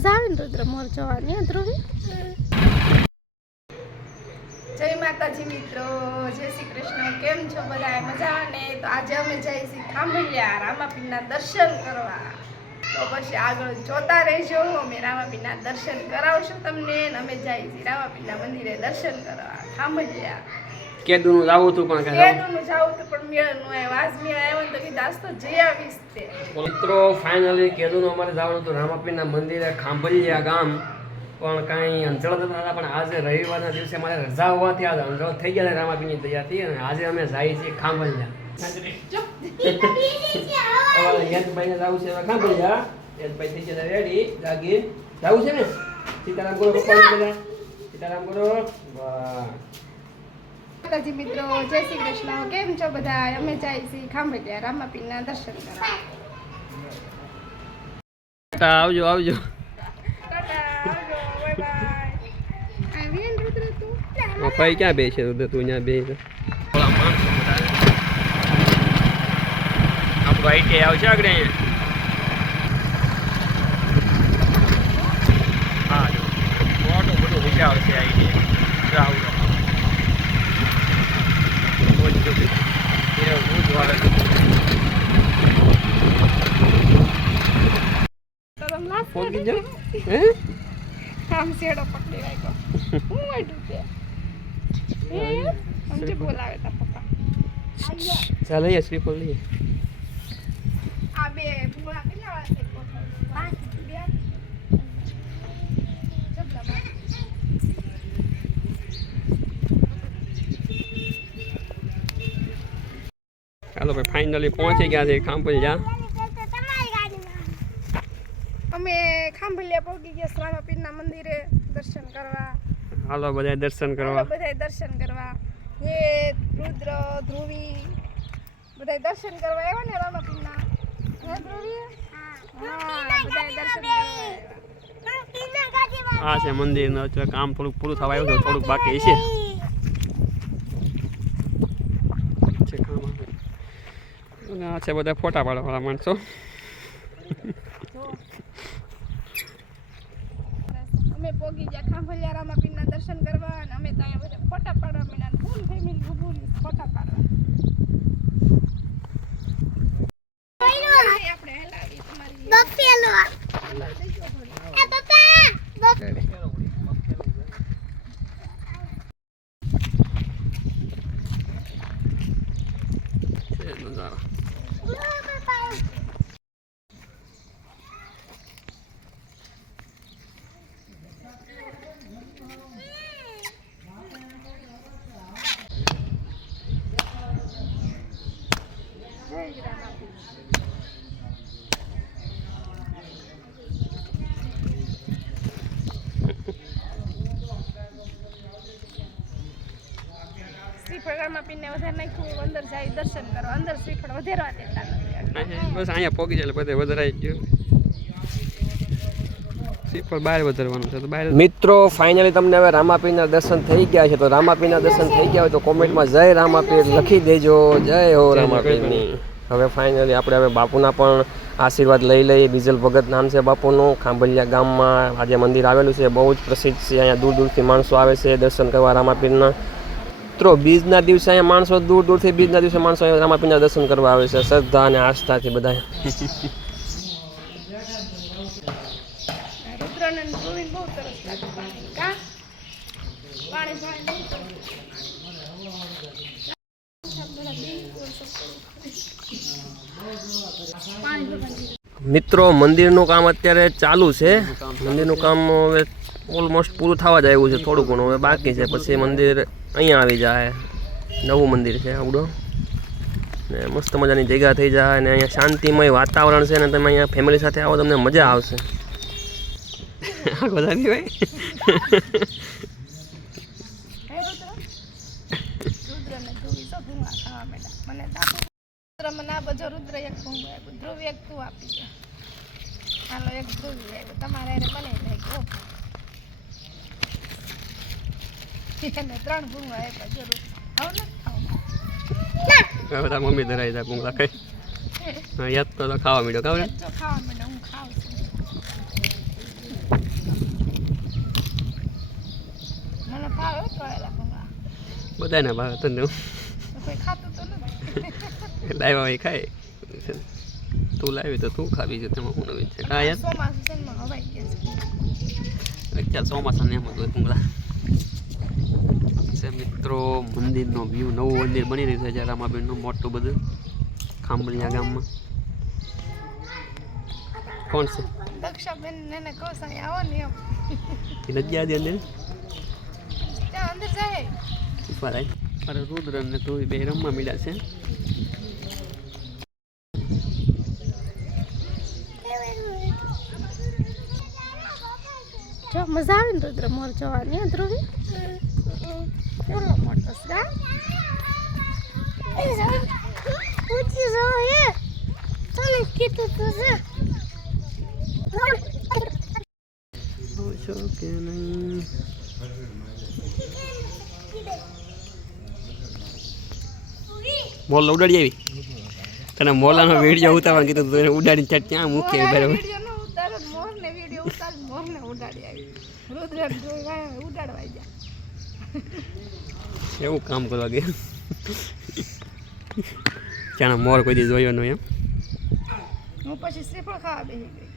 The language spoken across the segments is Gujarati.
મજા આવે ને રુદ્ર મોર જોવાની ધ્રુવી. જય માતાજી મિત્રો, જય શ્રી કૃષ્ણ. કેમ છો બધા? મજા ને? તો આજે અમે જઈએ છીએ ખાંભલિયા રામાપીરના દર્શન કરવા. તો પછી આગળ જોતા રહેજો. અમે રામાપીરના દર્શન કરાવશું તમને. અમે જઈએ છીએ રામાપીરના મંદિરે દર્શન કરવા ખાંભલિયા. કેદુનું જાવું હતું પણ કેદુનું જાવું હતું પણ મેળ નો આવ્યો. આજ મેળ આવ્યો ને તો કીધું આજ તો જઈ આવીશ તે. મિત્રો ફાઇનલી કેદુનું અમારે જવાનું હતું રામાપીરના મંદિરે ખાંભલિયા ગામ, પણ કાંઈ અંચળ થતા હતા. પણ આજે રવિવારના દિવસે મારે રજા હોવાથી આજે અંચળ થઈ ગયા રામાપીની તૈયારી, અને આજે અમે જઈએ છીએ ખાંભલિયા. યશભાઈને જવું છે ખાંભલિયા. યશભાઈ થઈ ગયા રેડી, જાગી જવું છે ને. સીતારામ કરો પપ્પા, સીતારામ કરો. વાહ માતાજી મિત્રો, જય શ્રી કૃષ્ણ. કેમ છો બધા? અમે જઈએ છીએ ખાંભલિયા રામાપીરના દર્શન કરવા. આવજો આવજો. ભાઈ ક્યાં બે છે? તું ત્યાં બે છે. આપણું આઈટી આવશે આગળ અહીંયા. હા જો મોટું બધું વિચાર છે આઈટી. આમ શેડો પકડી રાખ્યો. હું વાટું છે સમજી બોલાવે તા પપ્પા. ચાલ લઈએ શ્રીફળ લઈએ. આ બે ભૂલા કેટલા વાળા છે? પાંચ બે ચાલો ભાઈ ફાઇનલી પહોંચી ગયા છે ખાંભલિયા. અમે ખાંભલિયા પહોંચી ગયા રામાપીરના મંદિરે દર્શન કરવા. હાલો બધા દર્શન કરવા. બધા દર્શન કરવા. એ રુદ્ર ધ્રુવી બધા દર્શન કરવા આવ્યા ને રામાપીરના. હે ધ્રુવી? હા બધા દર્શન કરવા. આ છે મંદિરનું કામ થોડુંક પૂરું થવા આવ્યું છે, થોડુંક બાકી છે. આ છે બધા ફોટા પાડવાવાળા માણસો. અમે પોગી ગયા ખાંભલિયા રામાપીરના દર્શન કરવા, અને અમે ત્યાં બધા ફોટા પાડવા માંડ્યા. ફૂલ ફેમિલી ઉભું ફોટા પાડવા. આપણે હેલાવી તમારી બફેલો એ પપ્પા શ્રીફળ રામાપીને વધારે નાખ્યું. અંદર જાય દર્શન કરો. અંદર શ્રીફળ વધારવા દેતા નથી. બસ અહીંયા પોગી જાય બધે વધારાઈ ગયું. શ્રીફળ બહાર વધારવાનું છે તો બહાર. મિત્રો ફાઇનલી તમને હવે રામાપીરના દર્શન થઈ ગયા છે. તો રામાપીરના દર્શન થઈ ગયા હોય તો કોમેન્ટમાં જય રામાપીર લખી દેજો. જય હો રામાપીરની. હવે ફાઇનલી આપણે હવે બાપુના પણ આશીર્વાદ લઈ લઈએ. બીજલ ભગત નામ છે બાપુનું. ખાંભલિયા ગામમાં આજે મંદિર આવેલું છે, બહુ જ પ્રસિદ્ધ છે. અહીંયા દૂર દૂરથી માણસો આવે છે દર્શન કરવા રામાપીરના. મિત્રો બીજના દિવસે અહીંયા માણસો દૂર દૂરથી બીજના દિવસે માણસો અહીંયા રામાપીરના દર્શન કરવા આવે છે, શ્રદ્ધા અને આસ્થાથી બધા. રુદ્રને ધ્રુવીને બહુ સરસ લાગે. કા પાણી મિત્રો મંદિરનું કામ અત્યારે ચાલુ છે. મંદિરનું કામ હવે ઓલમોસ્ટ પૂરું થવા જ આવ્યું છે. થોડું ઘણું હવે બાકી છે, પછી મંદિર અહીંયા આવી જાય. નવું મંદિર છે આવડો ને મસ્ત મજાની જગ્યા થઈ જાય, અને અહીંયા શાંતિમય વાતાવરણ છે, ને તમે અહીંયા ફેમિલી સાથે આવો તમને મજા આવશે. બધાની ભાઈ રુદ્ર એક ધ્રુવ એક તું આપી દે. હાલો એક ધ્રુવી તમારે મને લાગ્યો. ત્રણ ભૂંગા આપ્યા જરૂર. હવે બધા મમ્મી ધરાઈ જાય ભૂંગા કઈ. યાદ તો ખાવા માંડ્યો. ખાવા માંડ્યો. હું ખાઉં છું. ભાવે તળેલા ભૂંગળા. બધાને ભાવે તને તો કોઈ ખાતું તો નથી. લાવ્યા હોય ખાય તું લાવી તો તું ખાવી છે તેમાં હું નવીન છે કાંઈ યાર ચોમાસું છે ને માં હવાઈ ગયા છે. અત્યારે ચોમાસાને એમ જ હોય ભૂંગળા છે મિત્રો. મંદિરનો વ્યૂ નવું મંદિર બની રહ્યું છે જ્યારે રામાબેનનું મોટું બધું ખાંભલિયા ગામમાં. કોણ છે દક્ષાબેન ને કહો સાંઈ આવો ને એમ. એ નથી યાદ અંદર ત્યાં અંદર જાય. ઉપર આવી અરે રુદ્ર ને તું બે રમવા મળ્યા છે. જો મજા આવે ને રુદ્ર મોર જોવાની ધ્રુવી કેવડો મોટો છે ઊંચી જો હે ચાલે કીધું તો છે છો કે નહીં મોલ ઉડાડી આવી તને મોલાનો વિડીયો ઉતારવાનું કીધું તું એને ઉડાડીને ચટ ત્યાં મૂકી આવી બરાબર. વિડિયો નો ઉતારો મોર ને વિડિયો ઉતાર મોર ને ઉડાડી આવી રુદ્ર જોઈ વાય ઉડાડવા ગયા. એવું કામ કરવા ગયા ત્યાં મોર કોઈ દી જોયો નહીં એમ. હું પછી શ્રીફળ ખાવા બેસી ગઈ.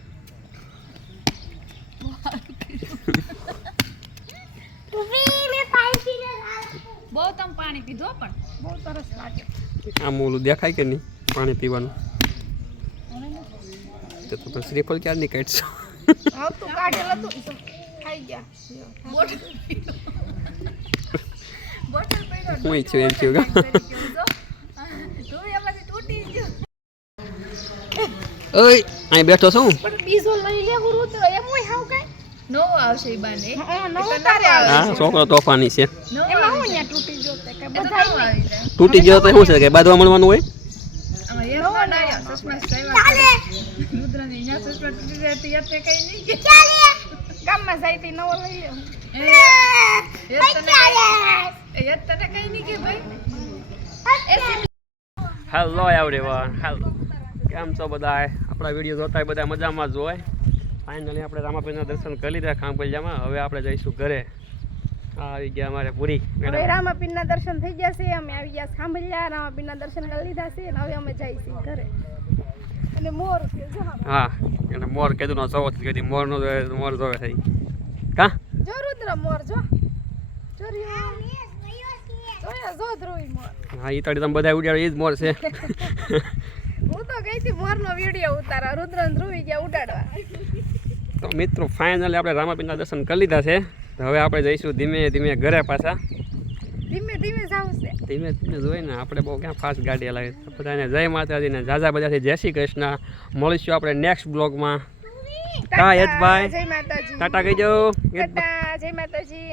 બહુ તમે પાણી પીધો પણ બહુ સરસ લાગે. આમ ઓલું દેખાય કે નહીં પાણી પીવાનું તો તમે શ્રીફળ ક્યારે નહીં કાઢશો. હા તું કાઢેલ હતું તો ખાઈ ગયા. બોટલ પીધો હું ઈચ્છું એમ થયું કા તું એમાંથી તૂટી ગયો. ઓય અહીં બેઠો છું પણ બીજો લઈ લે હું રુદ્ર એમ હોય હાવ કઈ નવો આવશે ઈ બાને નવો તારે આવે હા છોકરો તોફાની છે. નવો એમાં હું અહીંયા તૂટી ગયો તે કે બધા આવી જાય તૂટી ગયો તો શું છે કે બાદવા મળવાનું હોય. આમાં એ નવો ના ચશ્મા ચાલે રુદ્રને અહીંયા ચશ્મા તૂટી જાય તો યાદ કઈ નહીં કે ગામમાં જાય તે નવો લઈ લે યાદ તને કઈ નહીં કે ભાઈ હેલો એવરીવન હેલો કેમ છો બધા આપણા વિડીયો જોતા બધા મજામાં જ હોય. ફાઇનલી આપણે રામાપીરના દર્શન કરી લીધા ખાંભલિયામાં. હવે આપણે જઈશું ઘરે. આ આવી ગયા અમારે પૂરી હવે રામાપીરના દર્શન થઈ ગયા છે. અમે આવી ગયા ખાંભલિયા રામાપીરના દર્શન કરી લીધા છે અને હવે અમે જઈશું ઘરે. અને મોર છે જો હા એને મોર કીધું નો જોવો કીધી મોર નો જોવે તો મોર જોવે થઈ કા જો રુદ્ર મોર જો જોયો જો ધ્રુવી મોર. હા એ તડી તમે બધા ઉડાડો એ જ મોર છે. હું તો ગઈ હતી મોરનો વિડીયો ઉતારવા રુદ્ર ને ધ્રુવી ગયા ઉડાડવા. તો મિત્રો ફાઇનલી આપણે રામાપીરના દર્શન કરી લીધા છે. તો હવે આપણે જઈશું ધીમે ધીમે ઘરે પાછા. ધીમે ધીમે જાવ છે. ધીમે ધીમે જોઈએ ને આપણે બહુ ક્યાં ફાસ્ટ ગાડી હલાવી. બધાને જય માતાજી ને જાજા બધાથી જય શ્રી કૃષ્ણ. મળીશું આપણે નેક્સ્ટ બ્લોગમાં. કા યદભાઈ જય માતાજી. ટાટા કહીજો. ટાટા જય માતાજી.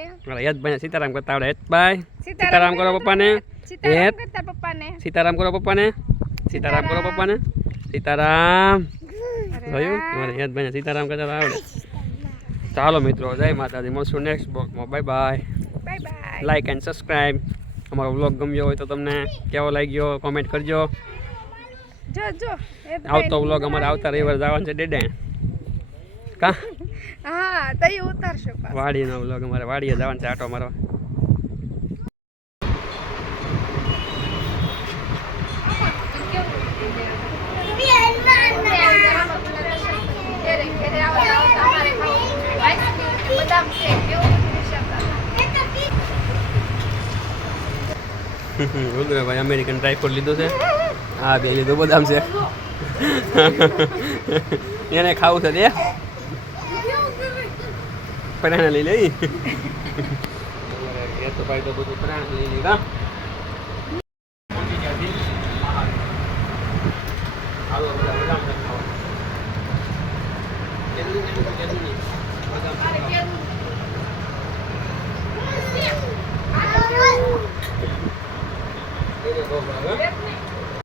યદભાઈ સીતારામ કરતા આવડે. યદભાઈ સીતારામ કરો પપ્પાને. સીતારામ કરતા પપ્પાને. સીતારામ કરો પપ્પાને. સીતારામ કરો પપ્પાને. સીતારામ જોયું મારે યદભાઈને સીતારામ કરતા આવડે. ચાલો મિત્રો જય માતાજી. મળશું નેક્સ્ટ બ્લોગમાં. Bye bye. Bye bye. Like and subscribe. અમારો વ્લોગ ગમ્યો હોય તો તમને કેવો લાગ્યો કોમેન્ટ કરજો. જો જો આવતો વ્લોગ અમારે આવતા રવિવારે જવાનું છે ડેડે કા હા તઈ ઉતારશો પાછો. વાડીનો વ્લોગ અમારે વાડીએ જવાનું છે આટો મારવા. ભાઈ અમેરિકન ટ્રાયપોડ લીધો છે. હા બે લીધો બદામ છે. એને ખાવું છે તે પરાણે લઈ લઈ. એ તો ભાઈ તો બધું પરાણે લઈ લીધા. હાલો બધા બદામ ખાવા.